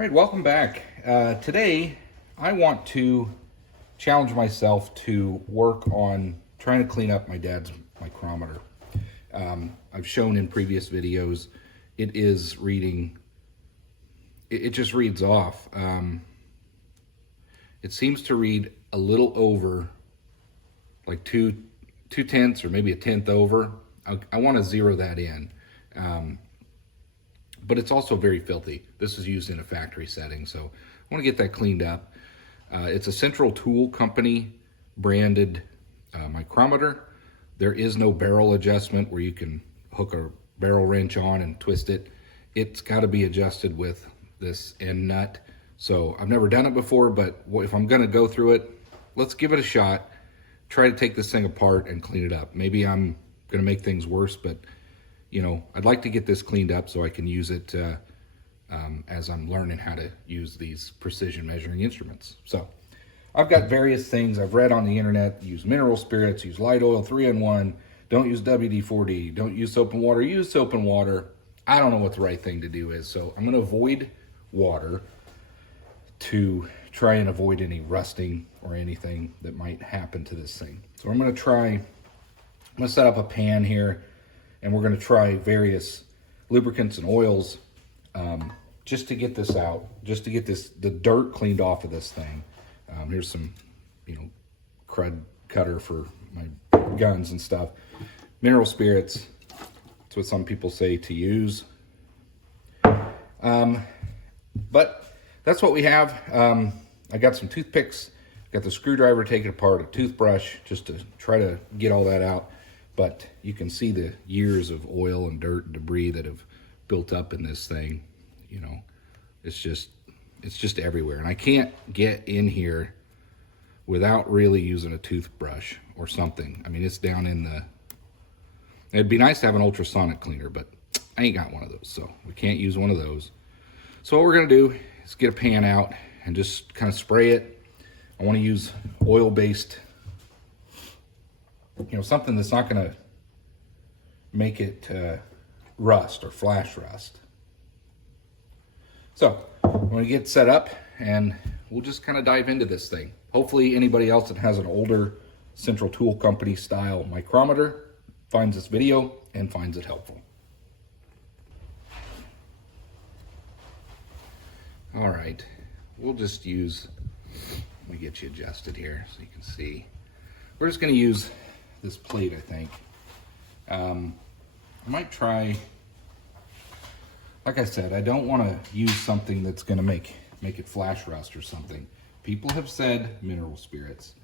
All right, welcome back. Today, I want to challenge myself to work on trying to clean up my dad's micrometer. I've shown in previous videos, it is reading, it just reads off. It seems to read a little over, like two tenths or maybe a tenth over. I want to zero that in. But it's also very filthy. This is used in a factory setting, so I want to get that cleaned up. It's a Central Tool Company branded micrometer. There is no barrel adjustment where you can hook a barrel wrench on and twist it. It's got to be adjusted with this end nut. So I've never done it before, but if I'm going to go through it, let's give it a shot. Try to take this thing apart and clean it up. Maybe I'm going to make things worse, but you know, I'd like to get this cleaned up so I can use it as I'm learning how to use these precision measuring instruments. So I've got various things I've read on the internet. Use mineral spirits, use light oil, 3-in-1. Don't use WD-40. Don't use soap and water. Use soap and water. I don't know what the right thing to do is. So I'm going to avoid water to try and avoid any rusting or anything that might happen to this thing. So I'm going to set up a pan here, and we're going to try various lubricants and oils just to get this out, just to get the dirt cleaned off of this thing. Here's some, crud cutter for my guns and stuff. Mineral spirits, that's what some people say to use. But that's what we have. I got some toothpicks, got the screwdriver, take it apart, a toothbrush, just to try to get all that out. But you can see the years of oil and dirt and debris that have built up in this thing. It's just everywhere. And I can't get in here without really using a toothbrush or something. I mean, it's down in the... It'd be nice to have an ultrasonic cleaner, but I ain't got one of those, so we can't use one of those. So what we're gonna do is get a pan out and just kind of spray it. I wanna use oil-based, something that's not gonna make it rust or flash rust. So I'm gonna get set up and we'll just kind of dive into this thing. Hopefully anybody else that has an older Central Tool Company style micrometer finds this video and finds it helpful. All right, we'll just use, let me get you adjusted here so you can see. We're just gonna use this plate, I think. I might try, like I said, I don't want to use something that's going to make it flash rust or something. People have said mineral spirits.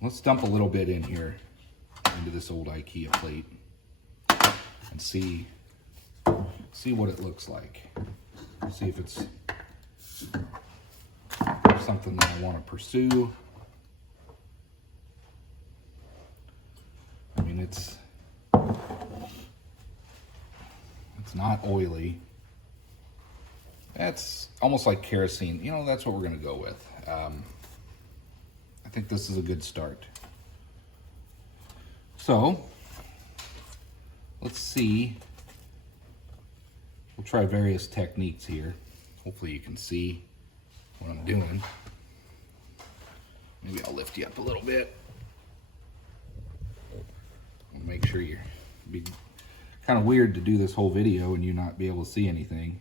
Let's dump a little bit in here into this old IKEA plate and see what it looks like. See if it's something that I want to pursue. I mean, it's not oily. It's almost like kerosene. That's what we're going to go with. I think this is a good start. So, let's see. We'll try various techniques here. Hopefully you can see what I'm doing. Maybe I'll lift you up a little bit. Make sure you're... Be kind of weird to do this whole video and you not be able to see anything.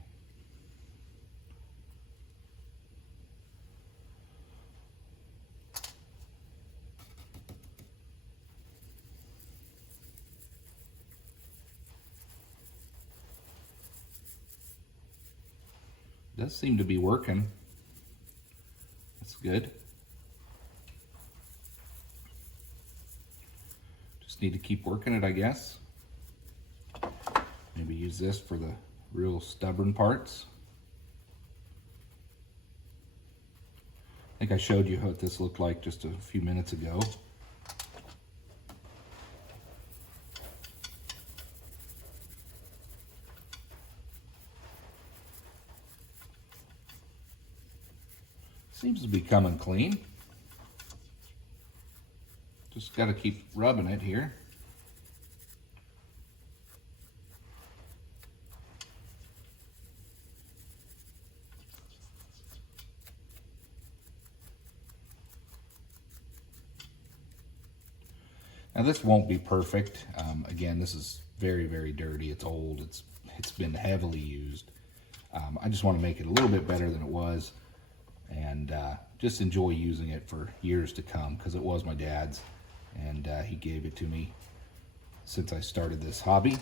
Does seem to be working. That's good. Just need to keep working it, I guess. Maybe use this for the real stubborn parts. I think I showed you what this looked like just a few minutes ago. Seems to be coming clean. Just got to keep rubbing it here. Now this won't be perfect. Again, this is very, very dirty. It's old. It's been heavily used. I just want to make it a little bit better than it was, and just enjoy using it for years to come, because it was my dad's, and he gave it to me since I started this hobby.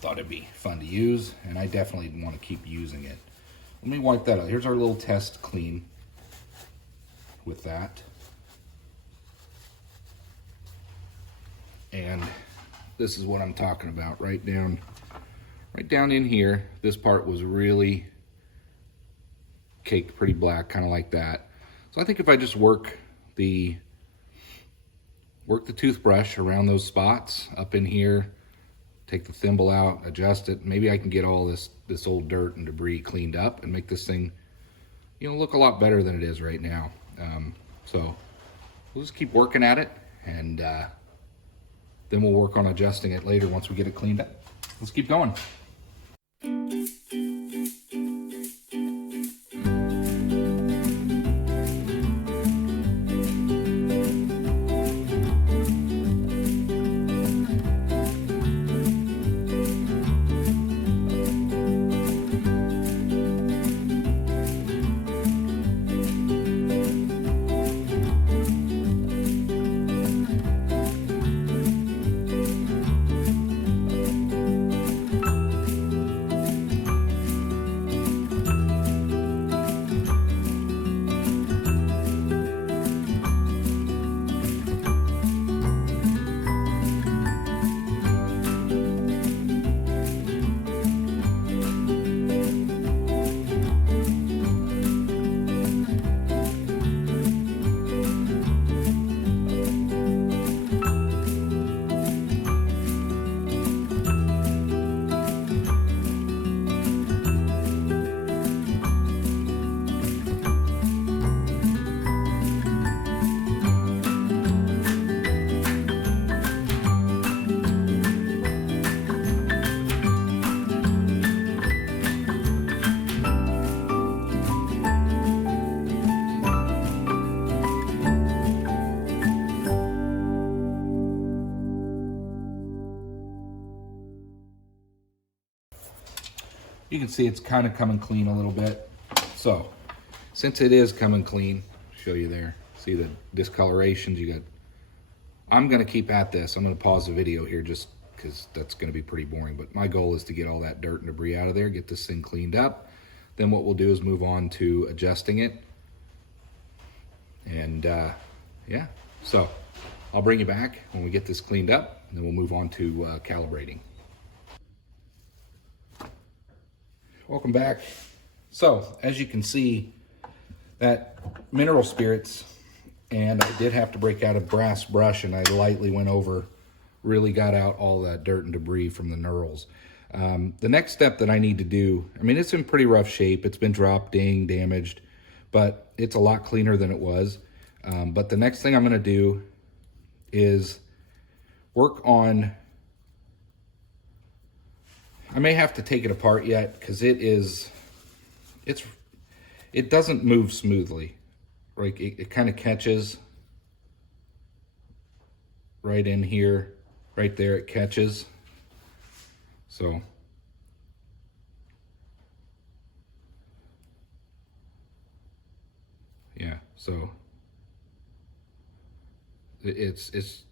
Thought it'd be fun to use, and I definitely want to keep using it. Let me wipe that out. Here's our little test clean with that. And this is what I'm talking about. Right down in here, this part was really caked pretty black, kind of like that. So I think if I just work the toothbrush around those spots up in here, take the thimble out, adjust it, maybe I can get all this old dirt and debris cleaned up and make this thing, you know, look a lot better than it is right now. So we'll just keep working at it, and then we'll work on adjusting it later once we get it cleaned up. Let's keep going. You can see it's kind of coming clean a little bit. So since it is coming clean, show you there, see the discolorations you got. I'm going to keep at this. I'm going to pause the video here just because that's going to be pretty boring, but my goal is to get all that dirt and debris out of there, get this thing cleaned up. Then what we'll do is move on to adjusting it. And yeah, so I'll bring you back when we get this cleaned up, and then we'll move on to calibrating. Welcome back. So as you can see, that mineral spirits, and I did have to break out a brass brush, and I lightly went over, really got out all that dirt and debris from the knurls. The next step that I need to do, I mean, it's in pretty rough shape. It's been dropped, dinged, damaged, but it's a lot cleaner than it was. But the next thing I'm gonna do is work on, I may have to take it apart yet because it doesn't move smoothly. Like it kind of catches right in here, right there it catches. So yeah, so it's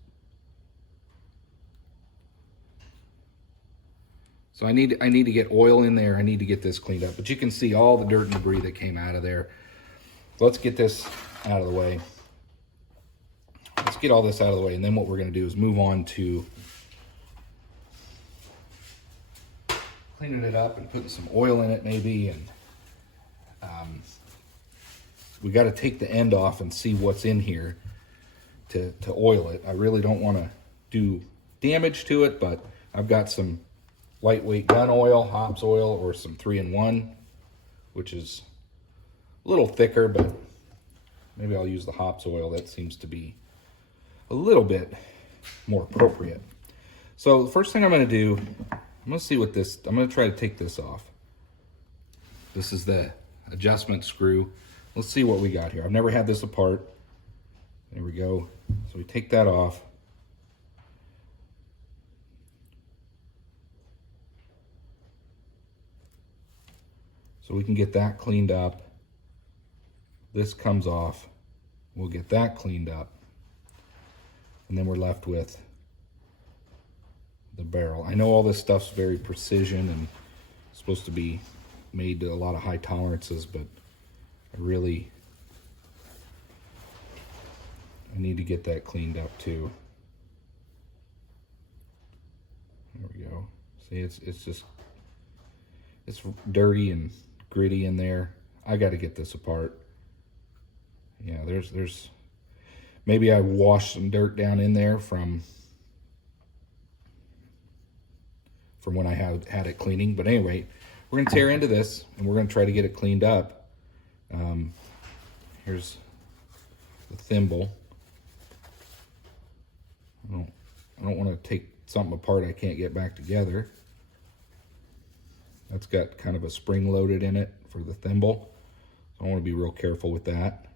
so I need to get oil in there. I need to get this cleaned up. But you can see all the dirt and debris that came out of there. Let's get this out of the way. Let's get all this out of the way, and then what we're going to do is move on to cleaning it up and putting some oil in it maybe. And we got to take the end off and see what's in here to oil it. I really don't want to do damage to it, but I've got some lightweight gun oil, hops oil, or some 3-in-1, which is a little thicker, but maybe I'll use the hops oil. That seems to be a little bit more appropriate. So the first thing I'm going to do, I'm going to see what this, I'm going to try to take this off. This is the adjustment screw. Let's see what we got here. I've never had this apart. There we go. So we take that off. So we can get that cleaned up. This comes off. We'll get that cleaned up. And then we're left with the barrel. I know all this stuff's very precision and supposed to be made to a lot of high tolerances, but I need to get that cleaned up too. There we go. See, it's dirty and gritty in there. I got to get this apart. Yeah, there's maybe I washed some dirt down in there from when I had it cleaning. But anyway, we're gonna tear into this and we're gonna try to get it cleaned up. Here's the thimble. I don't want to take something apart I can't get back together. That's got kind of a spring loaded in it for the thimble, so I want to be real careful with that.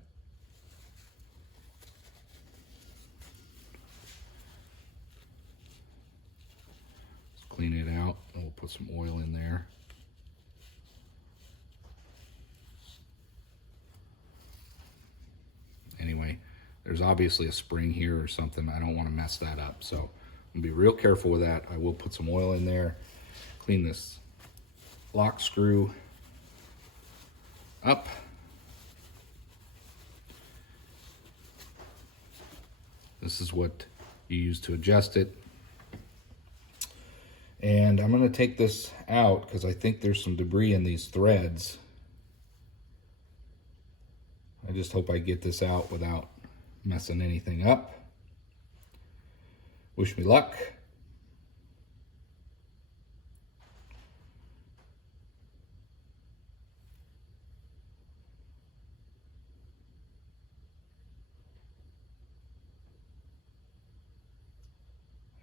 Let's clean it out and we'll put some oil in there. Anyway, there's obviously a spring here or something. I don't want to mess that up, so I'm gonna be real careful with that. I will put some oil in there, clean this lock screw up. This is what you use to adjust it. And I'm gonna take this out because I think there's some debris in these threads. I just hope I get this out without messing anything up. Wish me luck.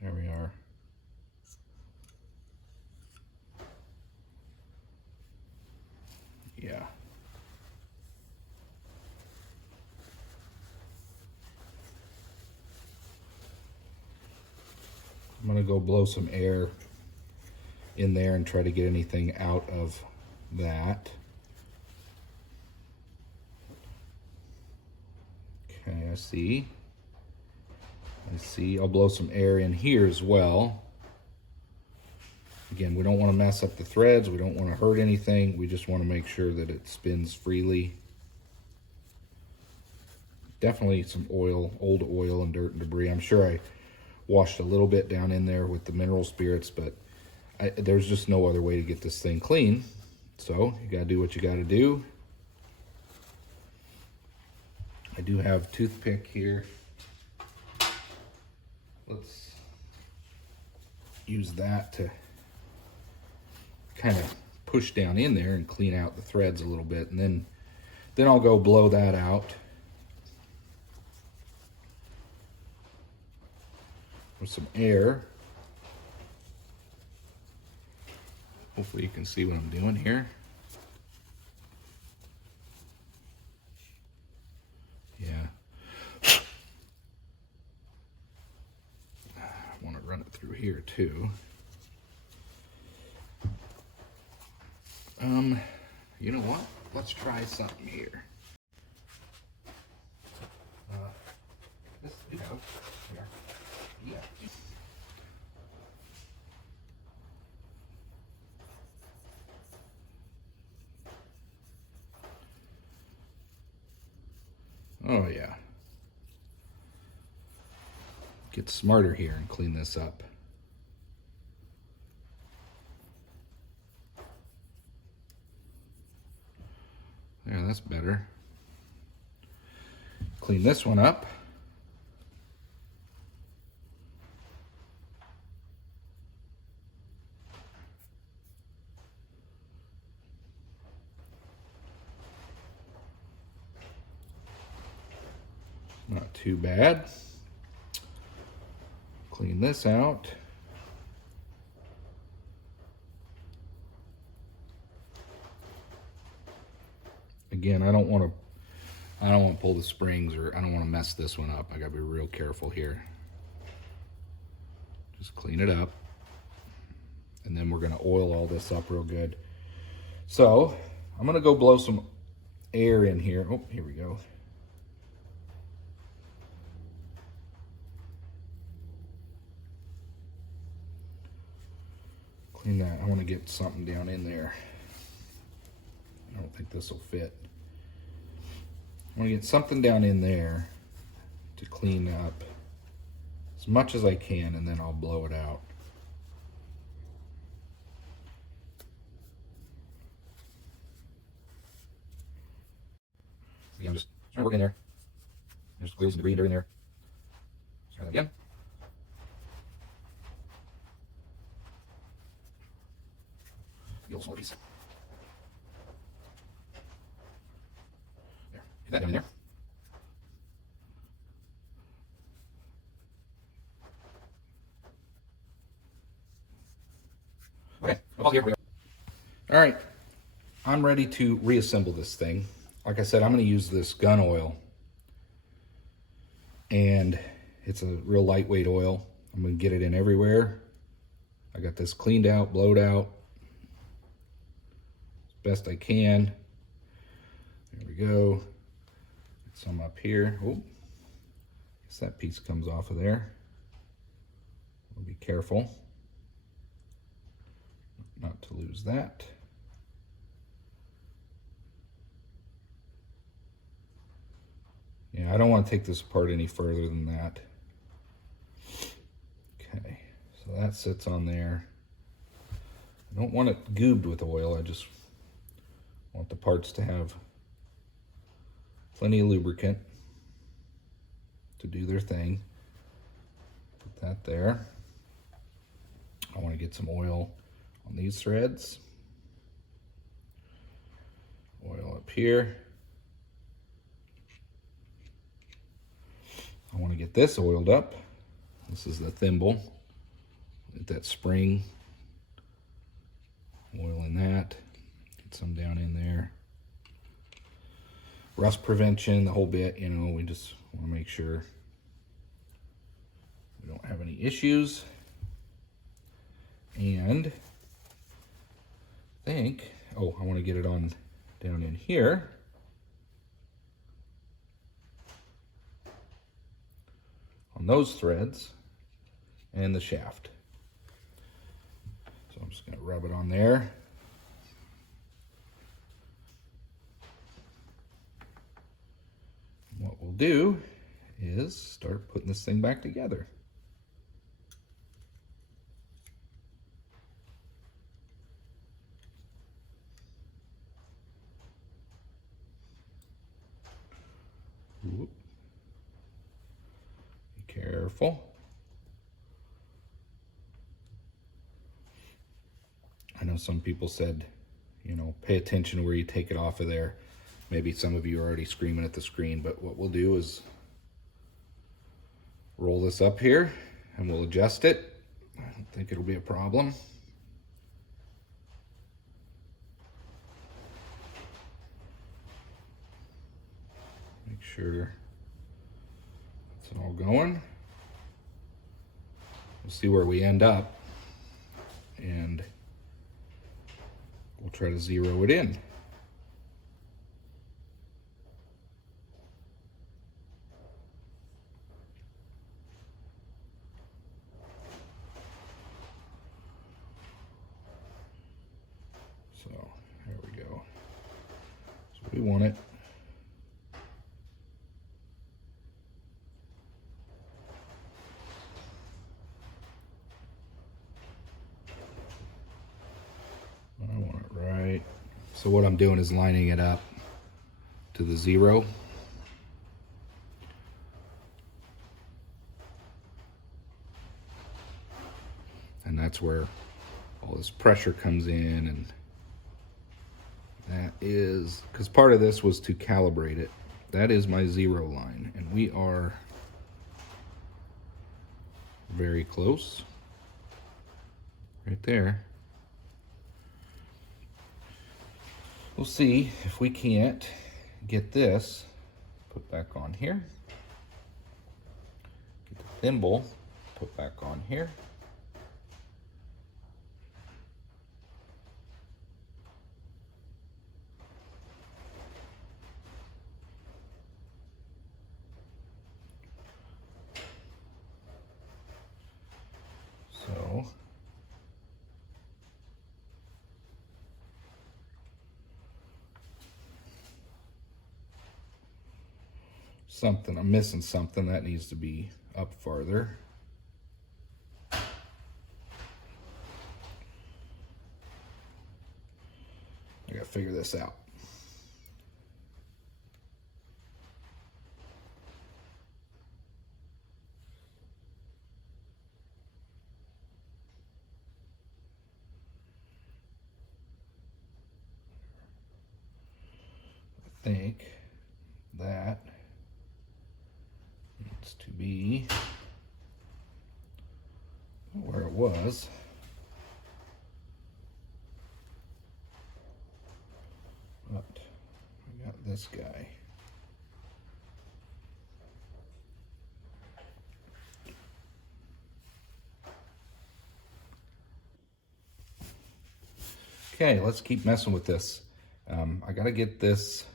There we are. Yeah. I'm gonna go blow some air in there and try to get anything out of that. Okay, I see. I'll blow some air in here as well. Again, we don't want to mess up the threads. We don't want to hurt anything. We just want to make sure that it spins freely. Definitely some oil, old oil and dirt and debris. I'm sure I washed a little bit down in there with the mineral spirits, but there's just no other way to get this thing clean. So you gotta do what you gotta do. I do have a toothpick here. Let's use that to kind of push down in there and clean out the threads a little bit, and then I'll go blow that out with some air. Hopefully you can see what I'm doing here. Yeah. I want to run it through here too. You know what? Let's try something here. This, you know, here. Yeah. Oh yeah. Get smarter here and clean this up. Yeah, that's better. Clean this one up. Not too bad. Clean this out. Again, I don't want to pull the springs, or I don't want to mess this one up. I gotta be real careful here. Just clean it up. And then we're gonna oil all this up real good. So I'm gonna go blow some air in here. Oh, here we go. Clean that. I want to get something down in there. I don't think this will fit. I want to get something down in there to clean up as much as I can, and then I'll blow it out. Again, I'm just trying to work in there. There's glue some debris in there. Try that again. The old small piece. There. Get that down in there. Okay, well, here we go. All right, I'm ready to reassemble this thing. Like I said, I'm going to use this gun oil, and it's a real lightweight oil. I'm going to get it in everywhere. I got this cleaned out, blowed out as best I can. There we go. Get some up here. Oh, guess that piece comes off of there. I'll be careful not to lose that. Yeah, I don't want to take this apart any further than that. Okay, so that sits on there. I don't want it goobed with oil. I just want the parts to have plenty of lubricant to do their thing. Put that there. I want to get some oil on these threads. Oil up here. I want to get this oiled up. This is the thimble. Get that spring. Oil in that. Get some down in there. Rust prevention, the whole bit, you know, we just want to make sure we don't have any issues. And I think, oh, I want to get it on down in here. On those threads and the shaft. So I'm just going to rub it on there. And what we'll do is start putting this thing back together. Whoop. Careful. I know some people said, you know, pay attention to where you take it off of there. Maybe some of you are already screaming at the screen, but what we'll do is roll this up here and we'll adjust it. I don't think it'll be a problem. Make sure it's all going. We'll see where we end up, and we'll try to zero it in. So there we go. So we want it. I want it right. So what I'm doing is lining it up to the zero. And that's where all this pressure comes in, and that is, because part of this was to calibrate it. That is my zero line, and we are very close. Right there. We'll see if we can't get this put back on here. Get the thimble put back on here. something. I'm missing something that needs to be up farther. I gotta figure this out. I think that needs to be where it was. But I got this guy. Okay, let's keep messing with this. I gotta get this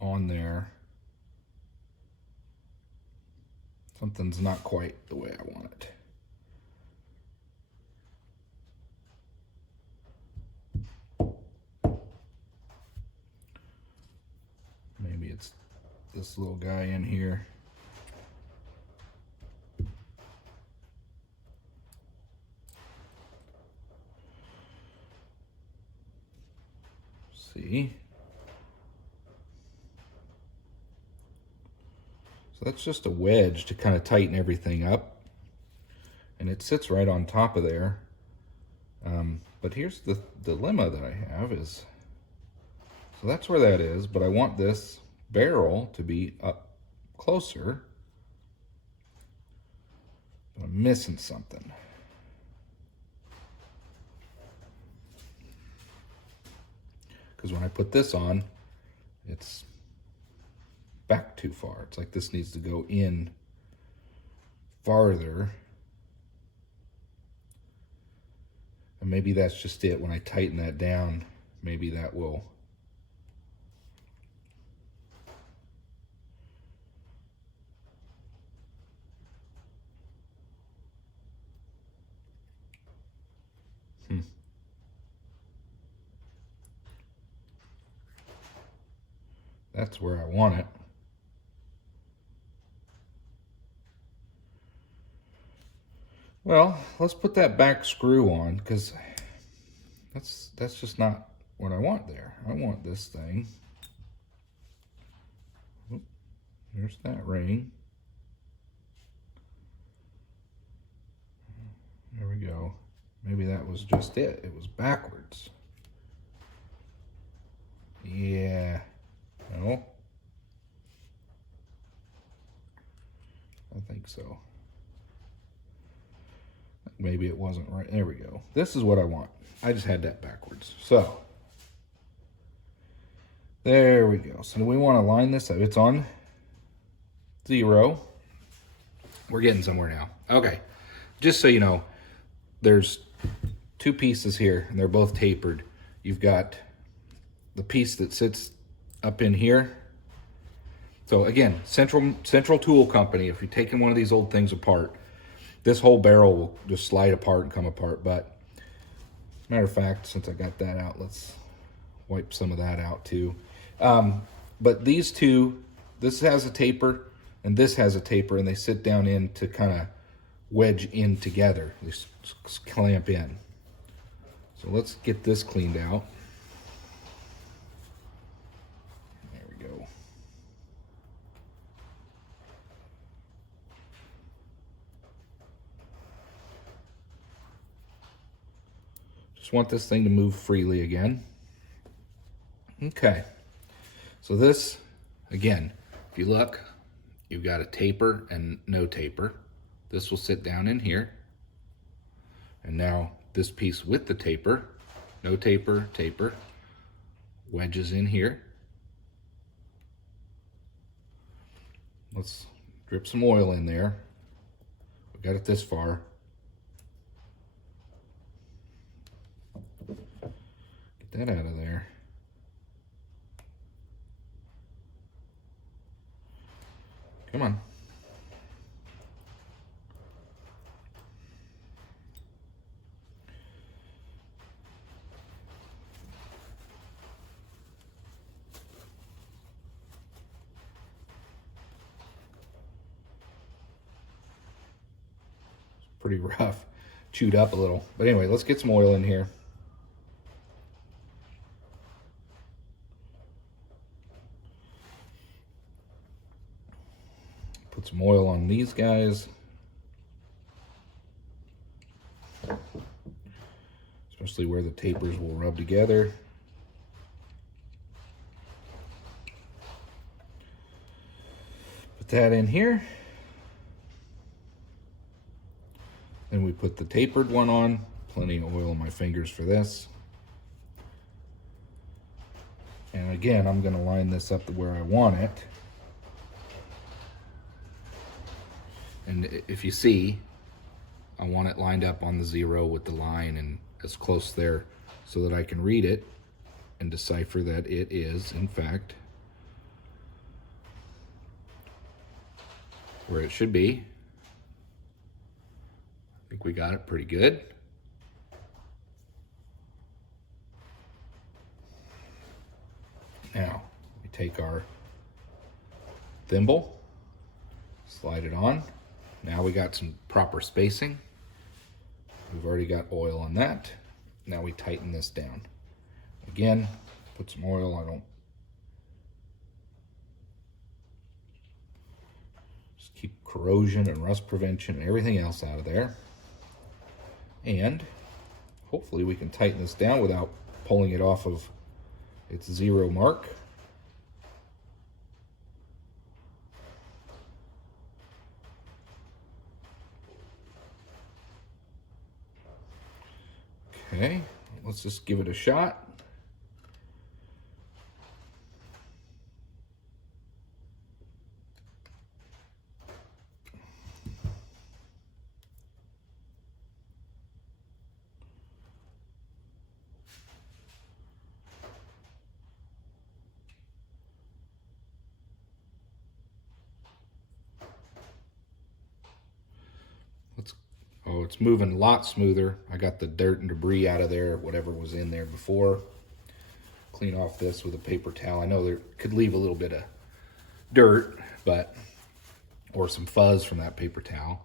on there. Something's not quite the way I want it. Maybe it's this little guy in here. See? So that's just a wedge to kind of tighten everything up. And it sits right on top of there. But here's the dilemma that I have is, so that's where that is, but I want this barrel to be up closer. But I'm missing something. Because when I put this on, it's back too far. It's like this needs to go in farther. And maybe that's just it. When I tighten that down, maybe that will. That's where I want it. Well, let's put that back screw on, because that's just not what I want there. I want this thing. Oop, there's that ring. There we go. Maybe that was just it. It was backwards. Yeah. No. I think so. Maybe it wasn't right. There we go. This is what I want. I just had that backwards. So, there we go. So we want to line this up. It's on 0. We're getting somewhere now. Okay. Just so you know, there's 2 pieces here, and they're both tapered. You've got the piece that sits up in here. So again, Central Tool Company, if you're taking one of these old things apart, this whole barrel will just slide apart and come apart. But as a matter of fact, since I got that out, let's wipe some of that out too. But these two, this has a taper and this has a taper, and they sit down in to kind of wedge in together. They clamp in. So let's get this cleaned out. There we go. Just want this thing to move freely again. Okay. So this, again, if you look, you've got a taper and no taper. This will sit down in here. And now this piece with the taper, no taper, taper, wedges in here. Let's drip some oil in there. We got it this far. Get that out of there. Come on. pretty rough, chewed up a little. But anyway, let's get some oil in here. Put some oil on these guys. Especially where the tapers will rub together. Put that in here. Then we put the tapered one on. Plenty of oil on my fingers for this. And again, I'm going to line this up to where I want it. And if you see, I want it lined up on the 0 with the line and as close there so that I can read it and decipher that it is, in fact, where it should be. I think we got it pretty good. Now, we take our thimble, slide it on. Now we got some proper spacing. We've already got oil on that. Now we tighten this down. Again, put some oil. Just keep corrosion and rust prevention and everything else out of there. And hopefully we can tighten this down without pulling it off of its 0 mark. Okay, let's just give it a shot. Oh, it's moving a lot smoother. I got the dirt and debris out of there, whatever was in there before. Clean off this with a paper towel. I know there could leave a little bit of dirt, or some fuzz from that paper towel.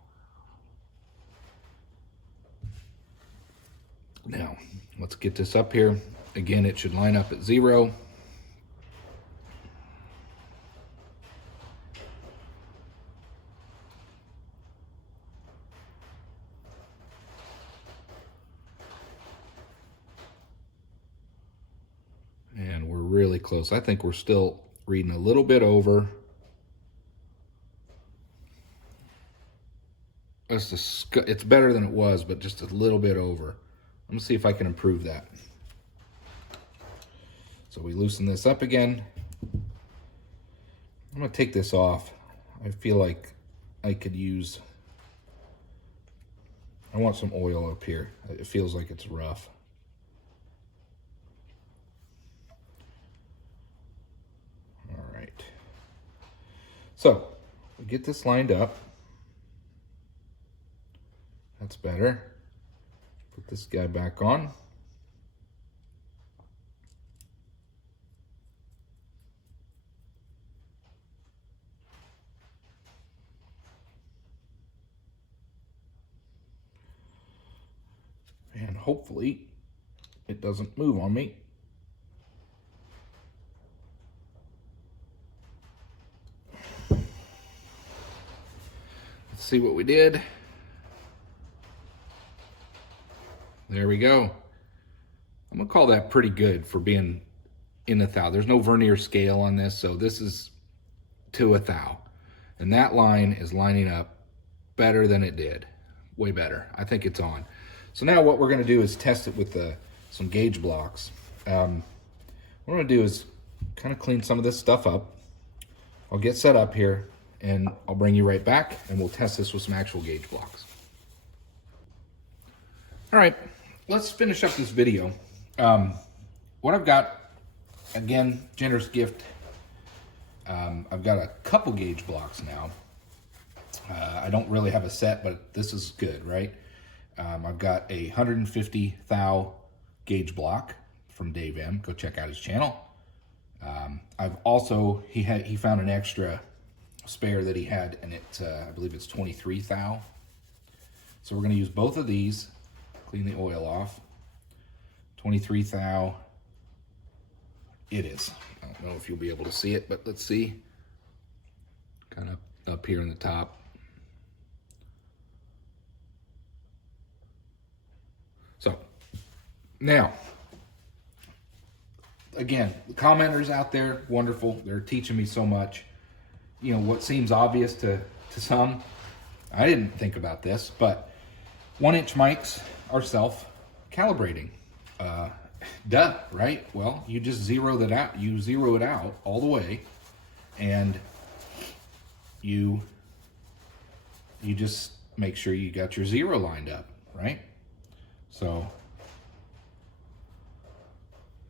Now, let's get this up here. Again, it should line up at 0. And we're really close. I think we're still reading a little bit over. It's better than it was, but just a little bit over. I'm gonna see if I can improve that. So we loosen this up again. I'm gonna take this off. I feel like I could use, I want some oil up here. It feels like it's rough. All right. So we get this lined up. That's better. Put this guy back on. And hopefully it doesn't move on me. Let's see what we did. There we go. I'm gonna call that pretty good for being in a thou. There's no vernier scale on this, so this is to a thou. And that line is lining up better than it did. Way better. I think it's on. So now what we're gonna do is test it with some gauge blocks. What I'm gonna do is kind of clean some of this stuff up. I'll get set up here and I'll bring you right back and we'll test this with some actual gauge blocks. All right, let's finish up this video. What I've got, again, generous gift. I've got a couple gauge blocks now. I don't really have a set, but this is good, right? I've got a 150 thou gauge block from Dave M. Go check out his channel. I've also, he found an extra spare that he had, and I believe it's 23 thou. So we're going to use both of these, clean the oil off. 23 thou. It is. I don't know if you'll be able to see it, but let's see. Kind of up here in the top. So, now, again, the commenters out there, wonderful. They're teaching me so much. You know, what seems obvious to some, I didn't think about this, but 1-inch mics are self-calibrating. Duh, right? Well, you just zero that out. You zero it out all the way, and you just make sure you got your zero lined up, right? So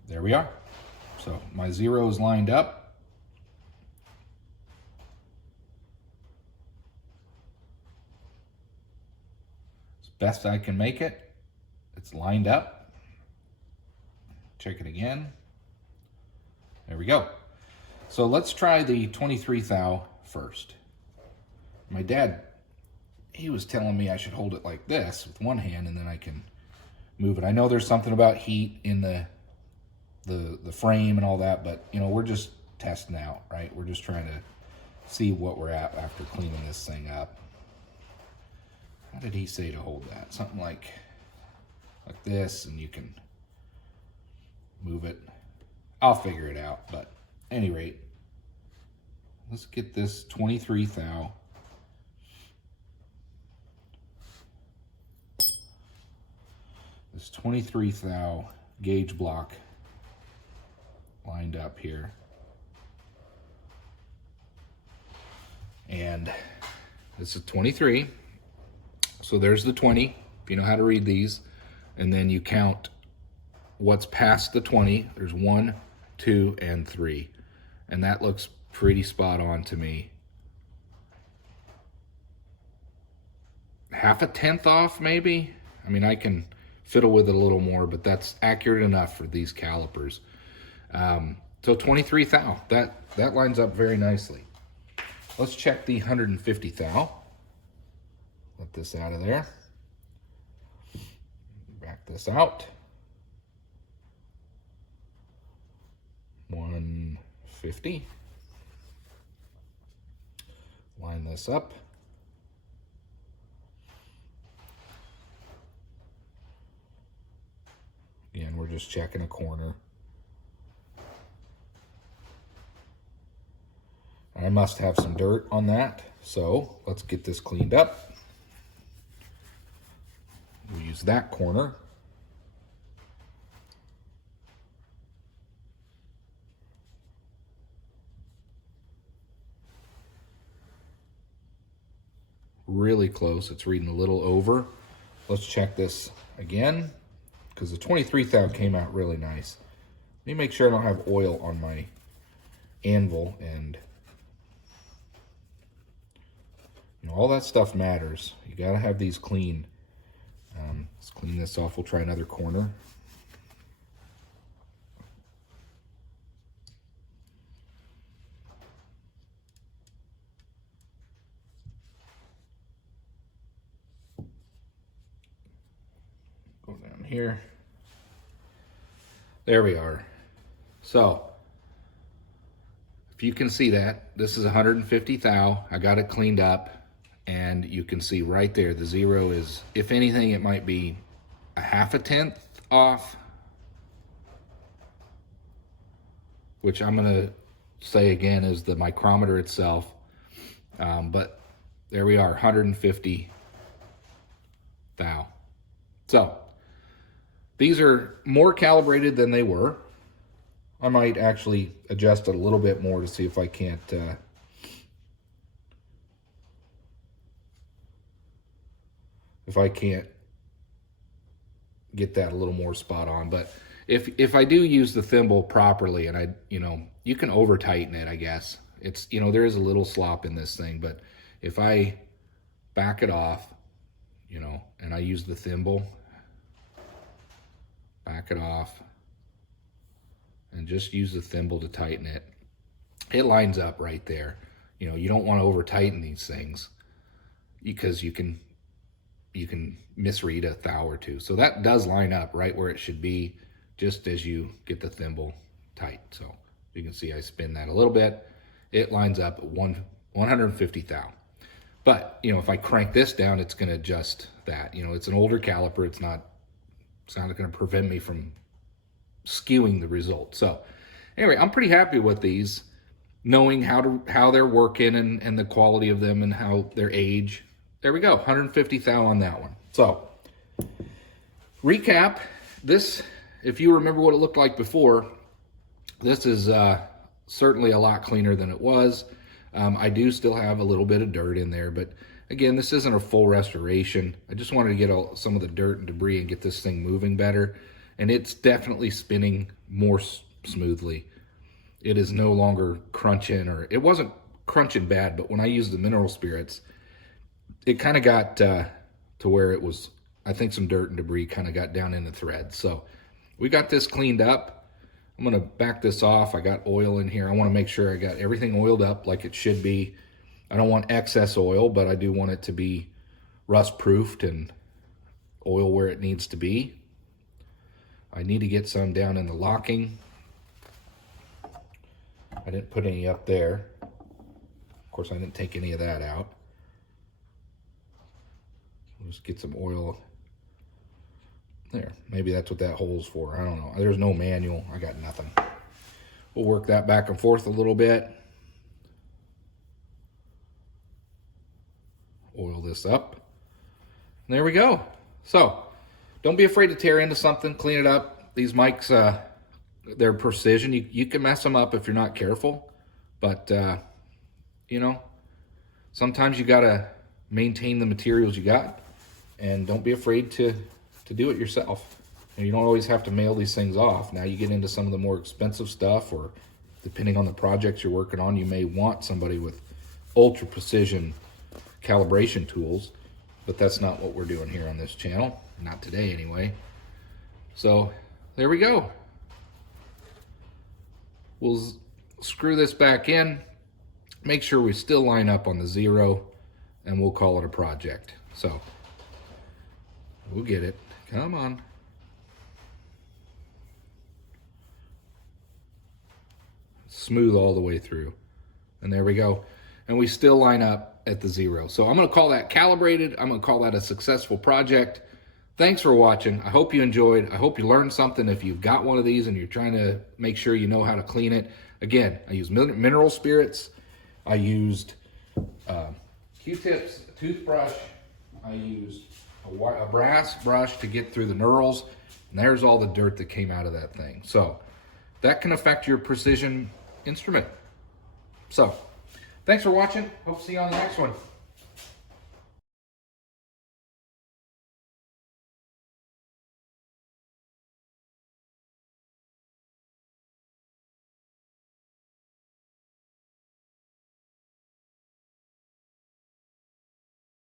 there we are. So my zero is lined up. As best I can make it. It's lined up. Check it again. There we go. So let's try the 23 thou first. My dad, he was telling me I should hold it like this with one hand and then I can move it. I know there's something about heat in the frame and all that, but you know, we're just testing out, right? We're just trying to see what we're at after cleaning this thing up. How did he say to hold that? Something like this, and you can move it. I'll figure it out, but at any rate, let's get this 23 thou. This 23 thou gauge block lined up here. And this is 23. So there's the 20, if you know how to read these. And then you count what's past the 20. There's 1, 2, and 3. And that looks pretty spot on to me. Half a tenth off, maybe? I mean, I can fiddle with it a little more, but that's accurate enough for these calipers. So 23 thou, that lines up very nicely. Let's check the 150 thou. Let this out of there. Back this out. 150. Line this up. Again, we're just checking a corner. I must have some dirt on that, so let's get this cleaned up. We'll use that corner. Really close. It's reading a little over. Let's check this again, because the 23 thou came out really nice. Let me make sure I don't have oil on my anvil, and you know, all that stuff matters. You gotta have these clean. Let's clean this off. We'll try another corner. Go down here. There we are. So, if you can see that, this is 150 thou. I got it cleaned up, and you can see right there, the zero is, if anything, it might be a half a tenth off, which I'm gonna say again is the micrometer itself. But there we are, 150 thou. So, these are more calibrated than they were. I might actually adjust it a little bit more to see if I can't get that a little more spot on. But if I do use the thimble properly, and you can over tighten it, I guess. It's, there is a little slop in this thing, but if I back it off, and I use the thimble, back it off, and just use the thimble to tighten it, it lines up right there. You don't want to over tighten these things, because you can you can misread a thou or two. So that does line up right where it should be, just as you get the thimble tight. So you can see I spin that a little bit. It lines up at 150 thou. But, you know, if I crank this down, it's going to adjust that. You know, it's an older caliper. It's not going to prevent me from skewing the result. So anyway, I'm pretty happy with these, knowing how they're working and the quality of them and how their age. There we go, 150 thou on that one. So recap, this, if you remember what it looked like before, this is certainly a lot cleaner than it was. I do still have a little bit of dirt in there, but again, this isn't a full restoration. I just wanted to get some of the dirt and debris and get this thing moving better. And it's definitely spinning more smoothly. It is no longer crunching, or it wasn't crunching bad, but when I used the mineral spirits, it kind of got to where it was, I think some dirt and debris kind of got down in the threads. So we got this cleaned up. I'm gonna back this off. I got oil in here. I wanna make sure I got everything oiled up like it should be. I don't want excess oil, but I do want it to be rust proofed and oil where it needs to be. I need to get some down in the locking. I didn't put any up there. Of course, I didn't take any of that out. I'll just get some oil there. Maybe that's what that hole's for. I don't know. There's no manual. I got nothing. We'll work that back and forth a little bit. Oil this up. And there we go. So, don't be afraid to tear into something. Clean it up. These mics, they're precision. You can mess them up if you're not careful. But, you know, sometimes you got to maintain the materials you got. And don't be afraid to do it yourself. And you don't always have to mail these things off. Now you get into some of the more expensive stuff, or depending on the projects you're working on, you may want somebody with ultra precision calibration tools, but that's not what we're doing here on this channel. Not today anyway. So there we go. We'll screw this back in, make sure we still line up on the 0, and we'll call it a project. So we'll get it. Come on. Smooth all the way through. And there we go. And we still line up at the 0. So I'm going to call that calibrated. I'm going to call that a successful project. Thanks for watching. I hope you enjoyed. I hope you learned something if you've got one of these and you're trying to make sure you know how to clean it. Again, I used mineral spirits. I used Q-tips, a toothbrush. I used a brass brush to get through the knurls, and there's all the dirt that came out of that thing. So that can affect your precision instrument. So thanks for watching. Hope to see you on the next one.